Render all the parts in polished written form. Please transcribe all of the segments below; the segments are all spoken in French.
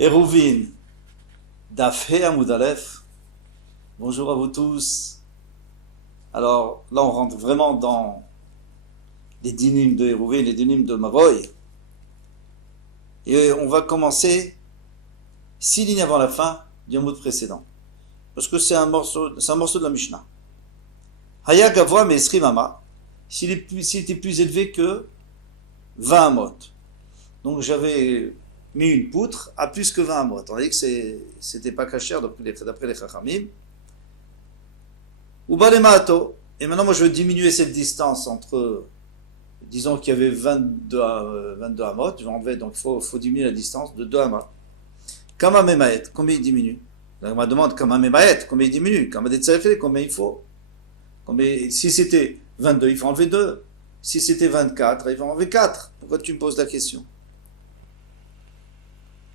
Eruvin, Dafhe Amoud Aleph. Bonjour à vous tous. Alors là, on rentre vraiment dans les dynimes de Eruvin, les dynimes de Mavoy. Et on va commencer 6 lignes avant la fin du Amoud précédent. Parce que c'est un morceau de la Mishnah. Haya Gavoa Me'esrim Ama, s'il était plus élevé que 20 amot. Donc j'avais mis une poutre à plus que 20 amot. On a dit que c'était pas cachère d'après les Chachamim. Ou Balemaato. Et maintenant, moi, je veux diminuer cette distance entre, disons qu'il y avait 22 amot, je vais enlever, donc il faut diminuer la distance de 2 amot. Kama Memaet, combien il diminue? On me demande Kama Memaet, combien il diminue? Kama Detzarefe, combien il faut? Si c'était 22, il faut enlever 2. Si c'était 24, il faut enlever 4. Pourquoi tu me poses la question?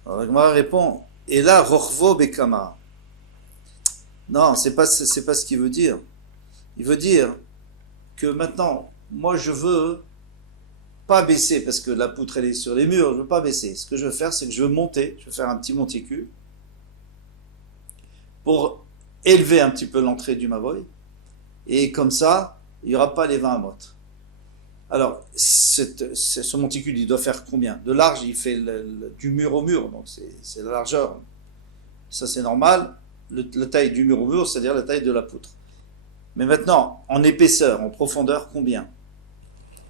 Alors, Gemara répond, et là, Rochvo Bekama. Non, c'est pas ce qu'il veut dire. Il veut dire que maintenant, moi, je veux pas baisser, parce que la poutre, elle est sur les murs, je veux pas baisser. Ce que je veux faire, c'est que je veux monter, je veux faire un petit monticule, pour élever un petit peu l'entrée du Mavoy, et comme ça, il n'y aura pas les 20 amot. Alors, ce monticule, il doit faire combien? De large, il fait du mur au mur, donc c'est la largeur. Ça, c'est normal. La taille du mur au mur, c'est-à-dire la taille de la poutre. Mais maintenant, en épaisseur, en profondeur, combien?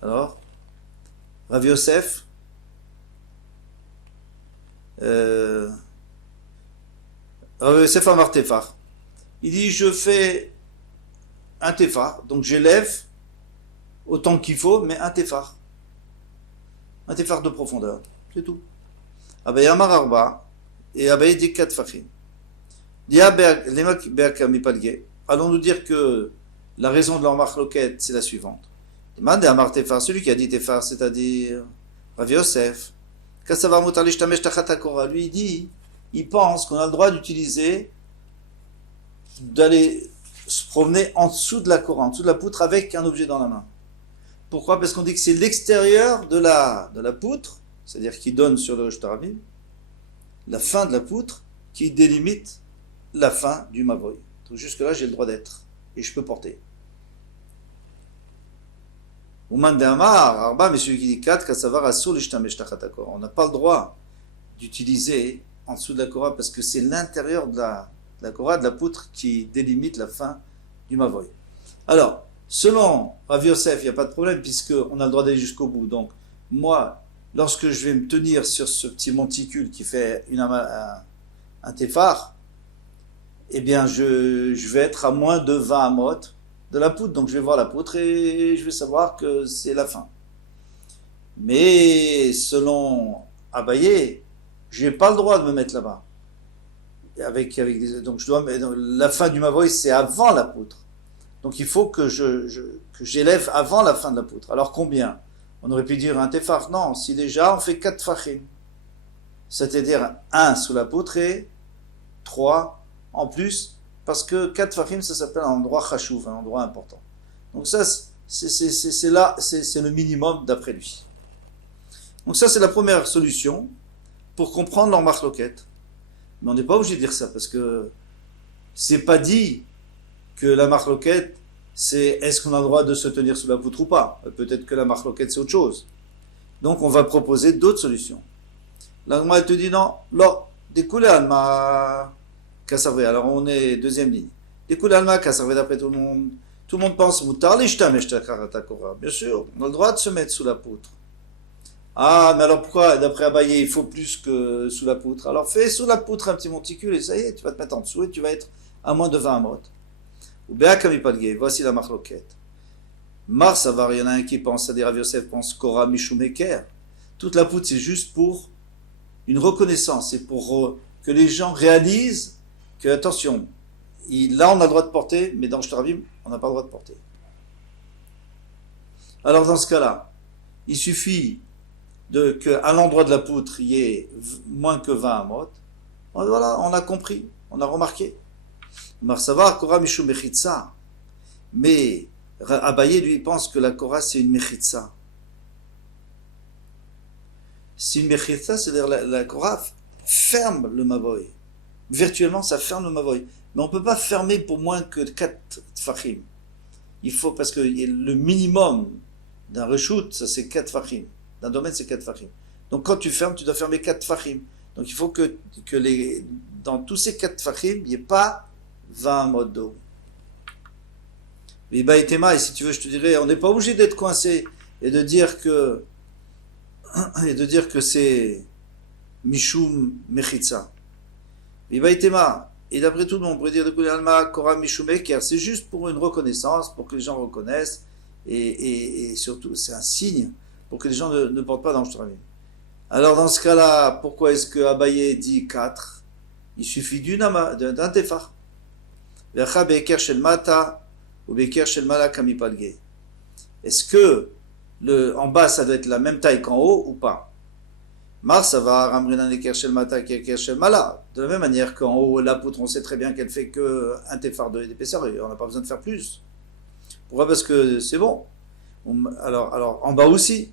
Alors, Rav Yosef, Rav Yosef Amar Tefar. Il dit, je fais un tefar, donc j'élève autant qu'il faut, mais un tefar de profondeur, c'est tout. Abaye Amar Arba, et Abaye dit 4 fachim. Allons nous dire que la raison de leur marloquette, c'est la suivante. Demande à Amar Tefar, celui qui a dit tefar, c'est-à-dire Rav Yosef, lui il dit, il pense qu'on a le droit d'utiliser, d'aller se promener en dessous de la Korah, en dessous de la poutre avec un objet dans la main. Pourquoi? Parce qu'on dit que c'est l'extérieur de la poutre, c'est-à-dire qui donne sur le Shtarabim, la fin de la poutre, qui délimite la fin du Mavoy. Donc jusque-là, j'ai le droit d'être, et je peux porter. Ouman de Amar, Arba, mais celui qui dit 4, Kassavar Asur l'Ishtamesh Tachat HaKorah. On n'a pas le droit d'utiliser en dessous de la Korah, parce que c'est l'intérieur de la Korah, de la poutre, qui délimite la fin du Mavoy. Alors, selon Rav Yosef, il n'y a pas de problème, puisqu'on a le droit d'aller jusqu'au bout. Donc, moi, lorsque je vais me tenir sur ce petit monticule qui fait un tefar, eh bien, je vais être à moins de 20 amot de la poutre. Donc, je vais voir la poutre et je vais savoir que c'est la fin. Mais, selon Abaye, je n'ai pas le droit de me mettre là-bas. Donc, la fin du Mavoy, c'est avant la poutre. Donc, il faut que j'élève avant la fin de la poutre. Alors, combien? On aurait pu dire un tefar. Non, si déjà, on fait 4 fachim. C'est-à-dire 1 sous la poutre et 3 en plus, parce que 4 fachim, ça s'appelle un endroit chashuv, un endroit important. Donc ça, c'est le minimum d'après lui. Donc ça, c'est la première solution pour comprendre leur marloquette. Mais on n'est pas obligé de dire ça, parce que c'est pas dit que la marloquette, c'est est-ce qu'on a le droit de se tenir sous la poutre ou pas. Peut-être que la marloquette, c'est autre chose. Donc on va proposer d'autres solutions. L'agma, elle te dit non, découle alma kassavé. Alors on est deuxième ligne. Découle alma kassavé d'après tout le monde. Tout le monde pense mutar l'ishtamesh tachat HaKorah. Bien sûr, on a le droit de se mettre sous la poutre. Ah, mais alors pourquoi, d'après Abaye, il faut plus que sous la poutre? Alors fais sous la poutre un petit monticule et ça y est, tu vas te mettre en dessous et tu vas être à moins de 20 amot. Ou Be'akamipalge, voici la marloquette. Mar Savar, il y en a un qui pense, c'est-à-dire Rav Yosef pense Korah Mishum Eker. Toute la poutre, c'est juste pour une reconnaissance, c'est pour que les gens réalisent que, attention, là on a le droit de porter, mais dans Shtarabim, on n'a pas le droit de porter. Alors dans ce cas-là, il suffit qu'à l'endroit de la poutre, il y ait moins que 20 amot. Voilà, on a compris, on a remarqué. Marsavar, Korah Mishum Mechitza. Mais Abaye, lui, pense que la Korah, c'est une Mechitza. C'est une Mechitza, c'est-à-dire la Korah ferme le mavoy. Virtuellement, ça ferme le mavoy. Mais on ne peut pas fermer pour moins que 4 tfachim. Il faut, parce que le minimum d'un reshoot, ça c'est 4 tfachim. D'un domaine, c'est 4 tfachim. Donc quand tu fermes, tu dois fermer 4 tfachim. Donc il faut que dans tous ces 4 tfachim, il n'y ait pas 20 modes d'eau. Et si tu veux, je te dirais, on n'est pas obligé d'être coincé et de dire que c'est Mishum Mechitza. Et d'après tout, on pourrait dire de Kuli Alma Kora Mishum Eker, c'est juste pour une reconnaissance, pour que les gens reconnaissent, et surtout, c'est un signe pour que les gens ne portent pas dans le Shramim. Alors, dans ce cas-là, pourquoi est-ce que Abaye dit 4? Il suffit d'un tefar. Vecha Beker Shel Mata, ou Beker Shel Mala Kamipalge. Est-ce que en bas, ça doit être la même taille qu'en haut ou pas? Mars, ça va Ramrinan et Kershel Mata, Kershel Mala. De la même manière qu'en haut, la poutre, on sait très bien qu'elle fait qu'un tefar d'épaisseur, et on n'a pas besoin de faire plus. Pourquoi? Parce que c'est bon. Alors, en bas aussi.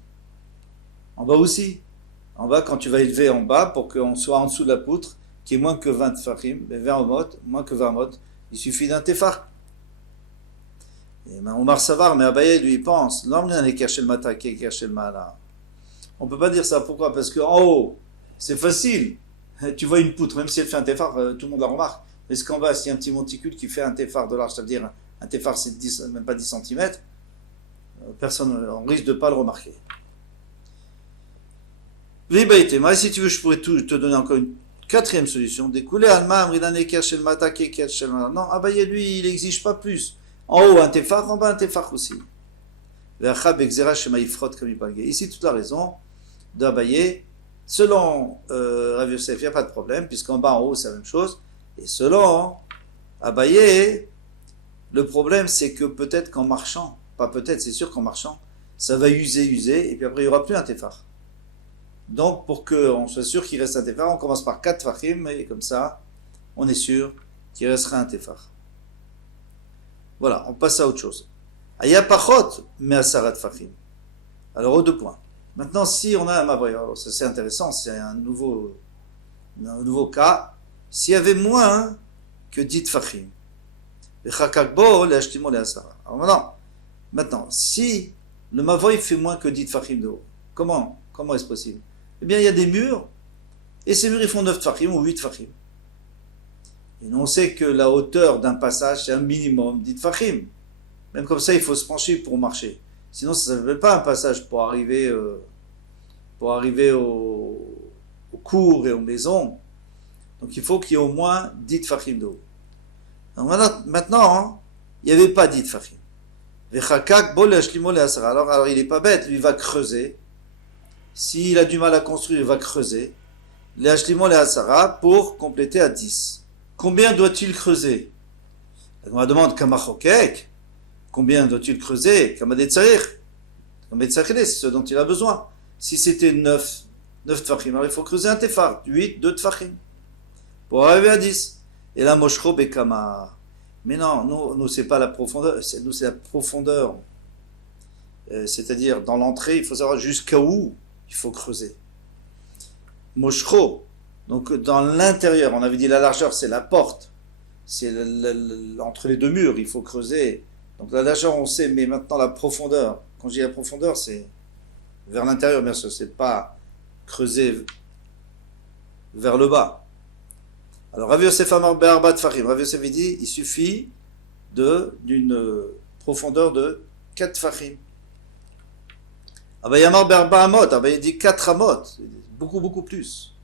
En bas aussi. En bas, quand tu vas élever en bas, pour qu'on soit en dessous de la poutre, qui est moins que 20 tefachim, moins que 20 modes, il suffit d'un tefar. Et Omar Savar, mais Abaye, lui, il pense, l'Amrinan et Kershel Mata, Kershel Mala. On ne peut pas dire ça. Pourquoi? Parce qu'en haut, c'est facile. Tu vois une poutre, même si elle fait un tefar, tout le monde la remarque. Mais ce qu'en bas, s'il y a un petit monticule qui fait un tefar de large, c'est-à-dire un tefar, c'est même pas 10 cm, on risque de ne pas le remarquer. Mais si tu veux, je pourrais te donner encore une quatrième solution. Découler Alma, Amridane Kershel Mata, Kershel Mala. Non, Abaye, lui, il n'exige pas plus. En haut, un tefar, en bas, un tefar aussi. Ici, toute la raison d'Abaye, selon Rav Yosef, il n'y a pas de problème, puisqu'en bas, en haut, c'est la même chose. Et selon Abaye, le problème, c'est que peut-être qu'en marchant, pas peut-être, c'est sûr qu'en marchant, ça va user, et puis après, il n'y aura plus un tefar. Donc, pour qu'on soit sûr qu'il reste un tefar, on commence par 4 tefachim, et comme ça, on est sûr qu'il restera un tefar. Voilà, on passe à autre chose. Aya pachot, mais asarat tefachim. Alors, aux 2 points. Maintenant, si on a un mavoy, ça c'est intéressant, c'est un nouveau cas. S'il y avait moins que 10 tefachim, alors maintenant, si le mavoy fait moins que 10 tefachim de haut, comment est-ce possible? Eh bien, il y a des murs, et ces murs, ils font 9 tefachim ou 8 tefachim. Et nous, on sait que la hauteur d'un passage, c'est un minimum 10 tefachim. Même comme ça, il faut se pencher pour marcher. Sinon, ça ne s'appelle pas un passage pour arriver au cours et aux maisons. Donc, il faut qu'il y ait au moins 10 tefachim de haut. Donc, maintenant, il n'y avait pas 10 tefachim. Alors, il n'est pas bête, lui, il va creuser. S'il a du mal à construire, il va creuser. Les hashlimon les asara pour compléter à 10. Combien doit-il creuser? On la demande kamachokek. Combien doit-il creuser? Kamadetsarir. Kamadetsarir, c'est ce dont il a besoin. Si c'était 9 tefachim, alors il faut creuser un tefar. 8, 2 tefachim. Pour arriver à 10. Et là, moshro bekama. Mais non, nous c'est pas la profondeur. Nous, c'est la profondeur. C'est-à-dire, dans l'entrée, il faut savoir jusqu'à où il faut creuser. Moshro. Donc, dans l'intérieur, on avait dit la largeur, c'est la porte. C'est entre les 2 murs, il faut creuser. Donc, la largeur, on sait, mais maintenant, la profondeur. Quand je dis la profondeur, c'est vers l'intérieur, bien sûr. C'est pas creuser vers le bas. Alors, Rav Yosef Amar Be'arba Tfachim. Rav Yosef dit, il suffit d'une profondeur de 4 Tfachim. Abaye Amar Be'arba Amot. Abaye dit 4 Amot. Beaucoup, beaucoup plus.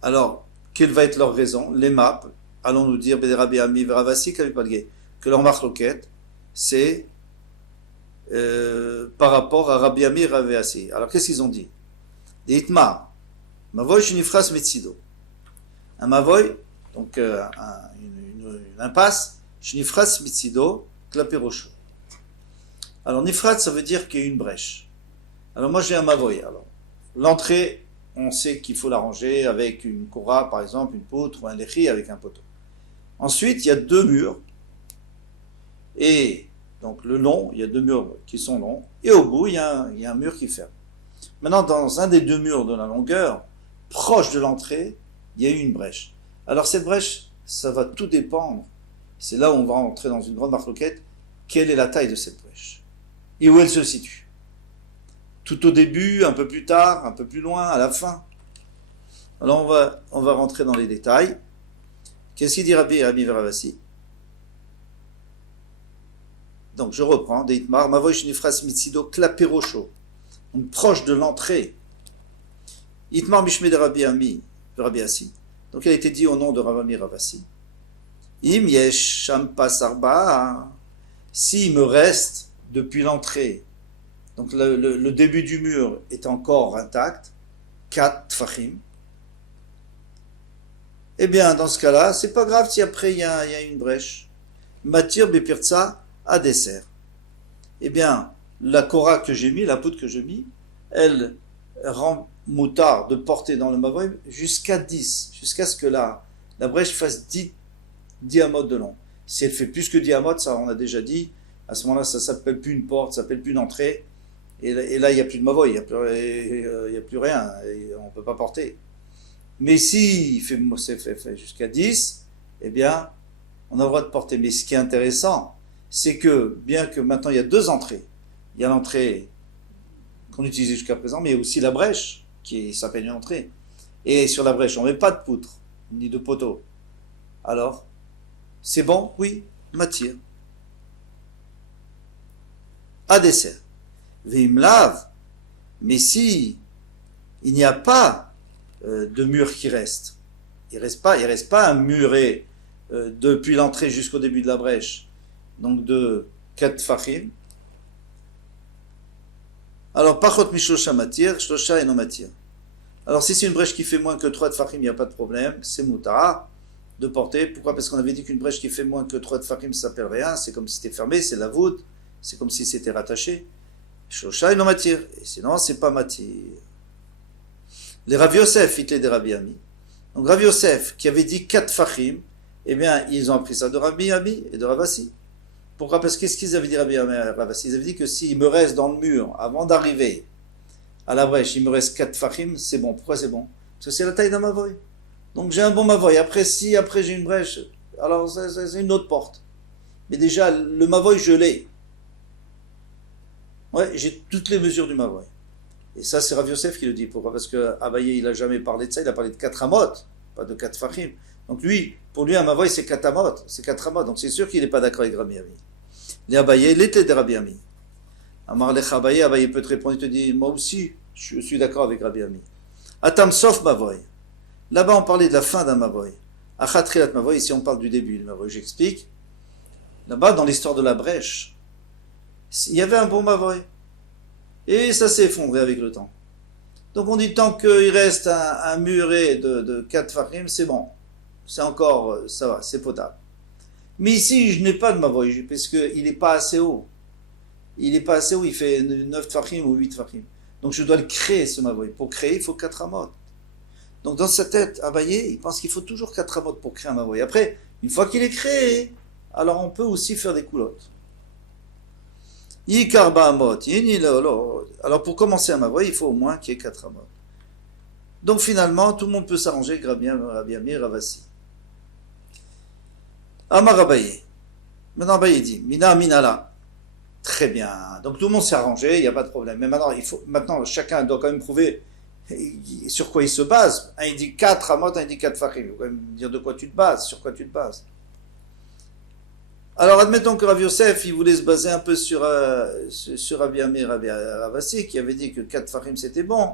Alors, quelle va être leur raison? Les maps, allons nous dire, Rabbi Ami Veravasi Kamipalge, que leur marloquette, c'est par rapport à Rabbi Ami Veravasi. Alors, qu'est-ce qu'ils ont dit? Itma, Mavoy Shinifras Metsido. Un Mavoy, donc une impasse, Shinifras Metsido, Klaperocho. Alors, Nifrat, ça veut dire qu'il y a une brèche. Alors, moi, j'ai un Mavoy. Alors, l'entrée, on sait qu'il faut l'arranger avec une kora, par exemple, une poutre ou un lechi avec un poteau. Ensuite, il y a 2 murs. Et donc le long, il y a 2 murs qui sont longs. Et au bout, il y a un mur qui ferme. Maintenant, dans un des deux murs de la longueur, proche de l'entrée, il y a eu une brèche. Alors cette brèche, ça va tout dépendre. C'est là où on va entrer dans une grande marloquette. Quelle est la taille de cette brèche? Et où elle se situe? Tout au début, un peu plus tard, un peu plus loin, à la fin. Alors on va rentrer dans les détails. Qu'est-ce qu'il dit Rabbi Veravasi? Donc je reprends. Deitmar, Mavoy Shnifras Mitsido Klaperocho. Donc proche de l'entrée. Itmar Mishme de Rabbi Asi. Donc il a été dit au nom de Rabbi Ravasi. Im Yesh Shampa Sarba. S'il me reste depuis l'entrée, donc le début du mur est encore intact, 4 tfachim, eh bien dans ce cas-là, c'est pas grave si après il y a une brèche. Matir Bepirtsa à dessert. Eh bien, la kora que j'ai mis, la poudre que j'ai mis, elle rend moutard de porter dans le mavoy jusqu'à 10, jusqu'à ce que la brèche fasse 10 diamotes de long. Si elle fait plus que diamotes, ça on a déjà dit, à ce moment-là ça s'appelle plus une porte, ça s'appelle plus une entrée, et là il n'y a plus de mavoy, il n'y a plus rien, on ne peut pas porter. Mais si il fait jusqu'à 10, eh bien on a le droit de porter. Mais ce qui est intéressant, c'est que bien que maintenant il y a deux entrées, il y a l'entrée qu'on utilisait jusqu'à présent, mais il y a aussi la brèche qui s'appelle une entrée. Et sur la brèche, on ne met pas de poutre, ni de poteau. Alors, c'est bon? Oui, matière. À dessert. Vim lave. Mais si il n'y a pas de mur qui reste, il reste pas un muret depuis l'entrée jusqu'au début de la brèche, donc de 4 fachim. Alors, pachot mishlosha matir, shlosha eno matir. Alors, si c'est une brèche qui fait moins que 3 tfachim, il n'y a pas de problème, c'est moutar de porter. Pourquoi? Parce qu'on avait dit qu'une brèche qui fait moins que 3 tfachim, ça s'appelle rien, c'est comme si c'était fermé, c'est la voûte, c'est comme si c'était rattaché. Shlosha eno matir. Et sinon, c'est pas matir. Les Rav Yosef, ils des Rabbi Ami. Donc, Rav Yosef, qui avait dit 4 tfachim, eh bien, ils ont appris ça de Rabbi Ami et de Ravasi. Pourquoi? Parce qu'est-ce qu'ils avaient dit Rabbi Ami et Ravasi? Ils avaient dit que s'il me reste dans le mur, avant d'arriver à la brèche, il me reste 4 fachim, c'est bon. Pourquoi c'est bon? Parce que c'est la taille d'un mavoy. Donc j'ai un bon mavoy. Après, si après j'ai une brèche, alors c'est une autre porte. Mais déjà, le mavoy, je l'ai. Ouais, j'ai toutes les mesures du mavoy. Et ça, c'est Rav Yosef qui le dit. Pourquoi? Parce que Abaye, il n'a jamais parlé de ça, il a parlé de 4 amot, pas de 4 fachim. Donc lui, pour lui, un mavoy, c'est 4 amot. C'est 4 amot. Donc c'est sûr qu'il n'est pas d'accord avec Rabbi Ami. Les Abaye, l'été de Rabbi Ami. Amar lech Abaye, Abaye peut te répondre, il te dit, moi aussi, je suis d'accord avec Rabbi Ami. Atam sof mavoy. Là-bas, on parlait de la fin d'un mavoy. Achatrilat mavoy, ici on parle du début du mavoy. J'explique. Là-bas, dans l'histoire de la brèche, il y avait un bon mavoy. Et ça s'est effondré avec le temps. Donc on dit, tant qu'il reste un muret de 4 fachim, c'est bon. C'est encore, ça va, c'est potable. Mais ici, je n'ai pas de mavoy, parce qu'il n'est pas assez haut. Il n'est pas assez haut, il fait 9 fachim ou 8 fachim. Donc je dois le créer, ce mavoy. Pour créer, il faut 4 amot. Donc dans sa tête, Abaye, il pense qu'il faut toujours 4 amot pour créer un mavoy. Après, une fois qu'il est créé, alors on peut aussi faire des coulottes. Yikarba amot, alors pour commencer un mavoy, il faut au moins qu'il y ait 4 amot. Donc finalement, tout le monde peut s'arranger avec Rabbi Ami et Ravasi. Amar Abaye. Maintenant Abaye dit, Mina Minala. Très bien. Donc tout le monde s'est arrangé, il n'y a pas de problème. Mais maintenant, chacun doit quand même prouver sur quoi il se base. Un il dit 4 amot, un il dit 4 fachim. Il faut quand même dire de quoi tu te bases, sur quoi tu te bases. Alors admettons que Rav Yosef, il voulait se baser un peu sur Rabbi Ami et Ravasi, qui avait dit que 4 fachim c'était bon.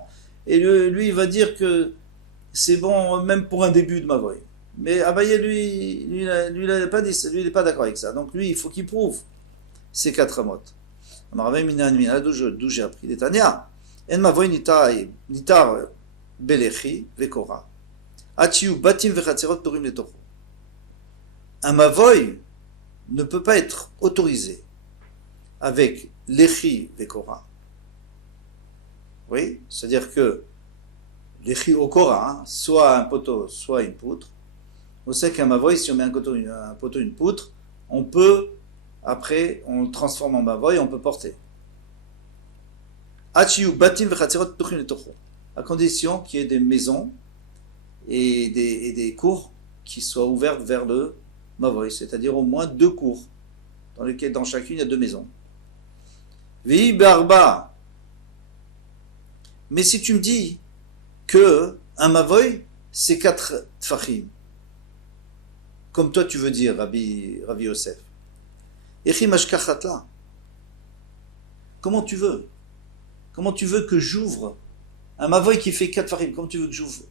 Et lui, il va dire que c'est bon même pour un début de mavoy. Mais Abaye, lui, il n'a pas dit ça, lui, il n'est pas d'accord avec ça. Donc lui, il faut qu'il prouve ces 4 amot. D'où j'ai appris des Tanya. En mavoy nitar belechi vekora. Achiu batim vechatzerot purim letocho. Un mavoy ne peut pas être autorisé avec lechi vekora. Oui, c'est-à-dire que lechi au kora, soit un poteau, soit une poutre. On sait qu'un mavoy, si on met un poteau, une poutre, on peut, après, on le transforme en mavoy, on peut porter. Achiyu batim v'chatzerot ptuchim letocho. À condition qu'il y ait des maisons et des cours qui soient ouvertes vers le Mavoy, c'est-à-dire au moins 2 cours, dans lesquels dans chacune il y a 2 maisons. Vi barba. Mais si tu me dis que un Mavoy, c'est 4 tfachim, comme toi tu veux dire, Rabbi Yosef, Echi mashkachatla. Comment tu veux? Comment tu veux que j'ouvre un Mavoy qui fait 4 tfachim? Comment tu veux que j'ouvre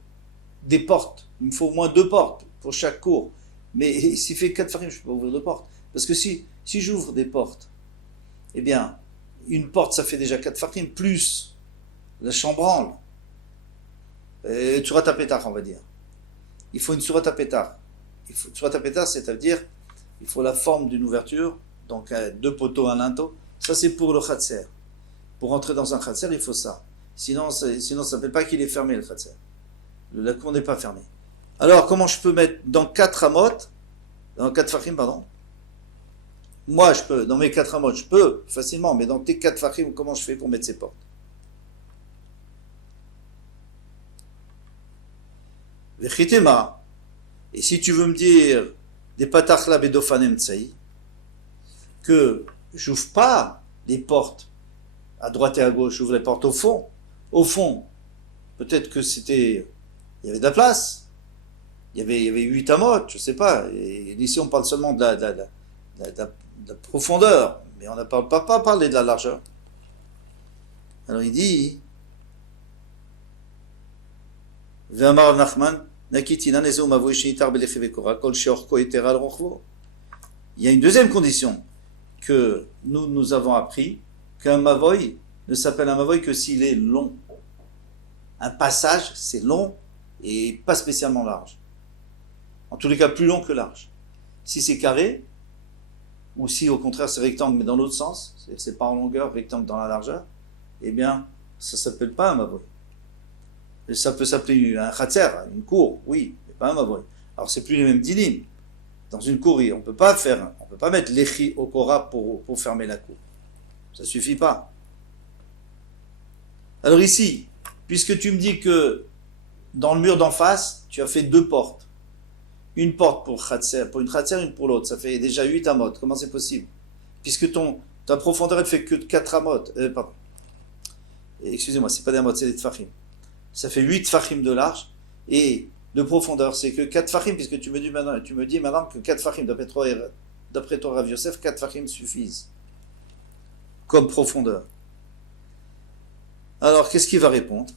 des portes? Il me faut au moins 2 portes pour chaque cours. Mais s'il fait 4 tfachim, je ne peux pas ouvrir de porte. Parce que si j'ouvre des portes, eh bien, une porte, ça fait déjà 4 tfachim, plus la chambranle. Surat HaPetach, on va dire. Il faut une Surat HaPetach. Surat HaPetach, c'est-à-dire, il faut la forme d'une ouverture, donc 2 poteaux, un linteau. Ça, c'est pour le Khatser. Pour entrer dans un Khatser, il faut ça. Sinon ça ne s'appelle pas qu'il est fermé, le Khatser. La cour n'est pas fermée. Alors, comment je peux mettre dans 4 amot, dans 4 fachim, pardon? Moi, je peux, dans mes 4 amot, je peux facilement, mais dans tes 4 fachim, comment je fais pour mettre ces portes? Vechitema. Et si tu veux me dire des patachla bedofanem tsaï, que j'ouvre pas les portes à droite et à gauche, j'ouvre les portes au fond. Au fond, peut-être que il y avait de la place. Il y avait 8 amotes, je ne sais pas. Et ici, on parle seulement de la profondeur, mais on n'a pas parlé de la largeur. Alors il dit, Ve'amar Nachman, Nakitina nezo mavoy shenitar belechev ekora, kol sheorko etera l'rochvo. Il y a une deuxième condition que nous avons appris, qu'un mavoy ne s'appelle un mavoy que s'il est long. Un passage, c'est long et pas spécialement large. En tous les cas, plus long que large. Si c'est carré, ou si au contraire c'est rectangle, mais dans l'autre sens, c'est pas en longueur, rectangle dans la largeur, eh bien, ça s'appelle pas un mavoy. Et ça peut s'appeler un khatser, une cour, oui, mais pas un mavoy. Alors c'est plus les mêmes dinim. Dans une cour, on peut pas mettre l'échi au kora pour fermer la cour. Ça suffit pas. Alors ici, puisque tu me dis que dans le mur d'en face, tu as fait 2 portes. Une porte pour une khatser, une pour l'autre. Ça fait déjà 8 amot. Comment c'est possible? Puisque ta profondeur, elle fait que 4 amot. Pardon. Excusez-moi, c'est pas des amot, c'est des tfachim. Ça fait 8 tfachim de large. Et de profondeur, c'est que 4 tfachim, puisque tu me dis maintenant que 4 tfachim, d'après toi, Rav Yosef, 4 tfachim suffisent. Comme profondeur. Alors, qu'est-ce qu'il va répondre?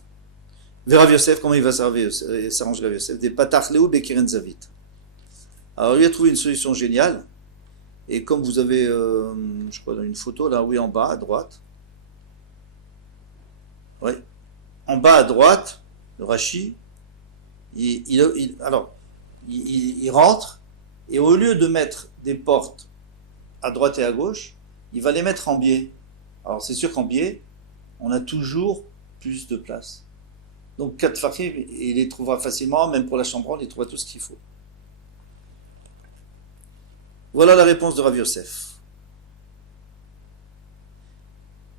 Rav Yosef, comment il va s'arranger Rav Yosef? Des patachleu bekiren zavit. Alors, lui a trouvé une solution géniale. Et comme vous avez, je crois, dans une photo, là, oui, en bas, à droite. Oui. En bas, à droite, le Rashi, il rentre, et au lieu de mettre des portes à droite et à gauche, il va les mettre en biais. Alors, c'est sûr qu'en biais, on a toujours plus de place. Donc 4 fachim, il les trouvera facilement, même pour la chambranle, il trouvera tout ce qu'il faut. Voilà la réponse de Rav Yosef.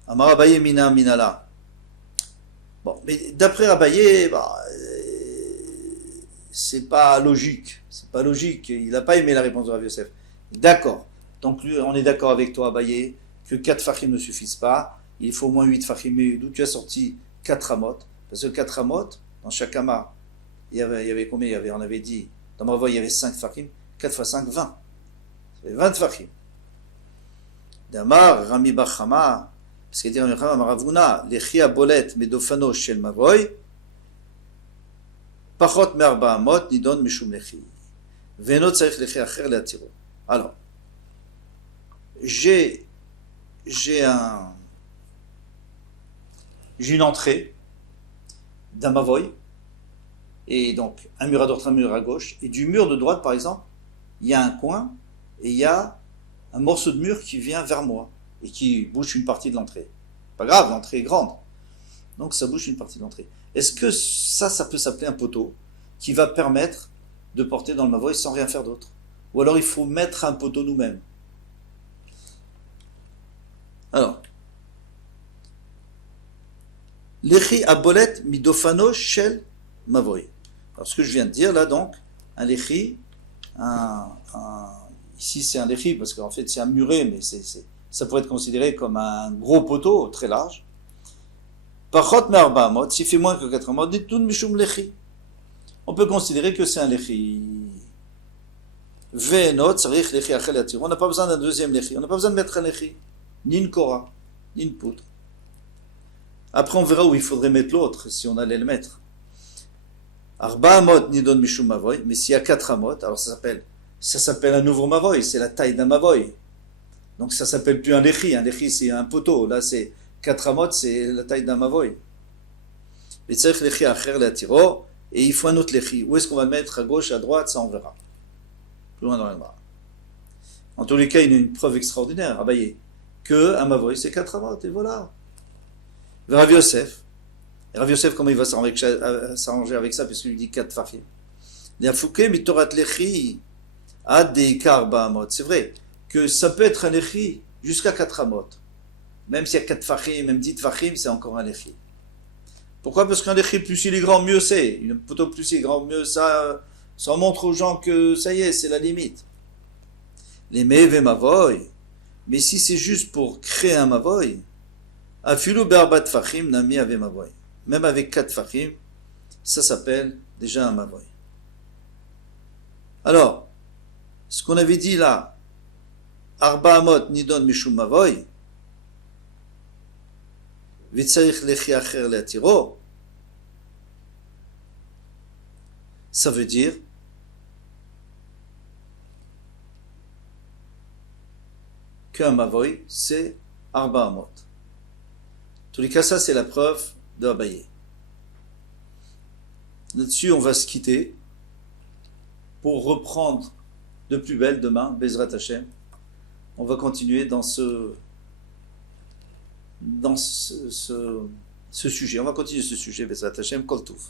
Amar Abaye mina minala. Bon, mais d'après Abaye, c'est pas logique. C'est pas logique. Il n'a pas aimé la réponse de Rav Yosef. D'accord. Donc lui, on est d'accord avec toi, Abaye, que 4 fachim ne suffisent pas. Il faut au moins 8 fachim. Mais d'où tu as sorti 4 amot? Parce que 4 amot, dans chaque ama, il y avait combien? On avait dit, dans ma voix, il y avait 5 fachim. 4 fois 5, 20. Ça fait 20 fachim. Damar, Rami Bachama, parce qu'il dit Rami Bachama, Maravuna, Lechia Bolet, Medofano, Shel Mavoy, Pachot Merba Amot, Nidon Mishum Lechi. Venot Sarich Lechi Acher Leatiro. Alors, j'ai une entrée d'un mavoy, et donc un mur à droite, un mur à gauche, et du mur de droite, par exemple, il y a un coin, et il y a un morceau de mur qui vient vers moi, et qui bouche une partie de l'entrée. Pas grave, l'entrée est grande, donc ça bouche une partie de l'entrée. Est-ce que ça peut s'appeler un poteau, qui va permettre de porter dans le mavoy sans rien faire d'autre? Ou alors il faut mettre un poteau nous-mêmes? Alors, Lechi abolet midofano shel mavoy. Alors ce que je viens de dire là donc, un lechi, ici c'est un lechi parce qu'en fait c'est un muret, mais ça pourrait être considéré comme un gros poteau très large. Pachot me'arba amot, s'il fait moins que 4 amot, dit tout mishum lechi. On peut considérer que c'est un lechi. Ve'enot, tzarich lechi achel yatir. On n'a pas besoin d'un deuxième lechi, on n'a pas besoin de mettre un lechi, ni une kora, ni une poutre. Après on verra où il faudrait mettre l'autre, si on allait le mettre. Arba amot nidon mishum mavoy, mais s'il y a 4 amot, alors ça s'appelle un nouveau mavoy, c'est la taille d'un mavoy. Donc ça s'appelle plus un lechi c'est un poteau, là c'est 4 amot, c'est la taille d'un mavoy. Et il faut un autre lechi. Où est-ce qu'on va le mettre, à gauche, à droite, ça on verra. Plus loin dans le bras. En tous les cas, il y a une preuve extraordinaire, Abaye, que un mavoy c'est 4 amot, et voilà. Rav Yosef, comment il va s'arranger avec ça, puisqu'il lui dit 4 fachim. C'est vrai que ça peut être un lechi jusqu'à 4 amot. Même s'il y a 4 fachim, même 10 fachim, c'est encore un lechi. Pourquoi? Parce qu'un lechi, plus il est grand, mieux c'est. Une poteau plus il est grand, mieux ça montre aux gens que ça y est, c'est la limite. Les me'eve mavoy. Mais si c'est juste pour créer un mavoy, afilu be'arbat fachim nami ave mavoy. Même avec 4 fachim, ça s'appelle déjà un mavoy. Alors, ce qu'on avait dit là, arba amot nidon mishum mavoy, v'tzarich lechi acher le'atiro, ça veut dire qu'un mavoy, c'est arba amot. En tous les cas, ça c'est la preuve de Abaye. Là-dessus, on va se quitter pour reprendre de plus belle demain, Bezrat Hashem. On va continuer dans ce sujet. On va continuer ce sujet, Bezrat Hashem, Kol Tuv.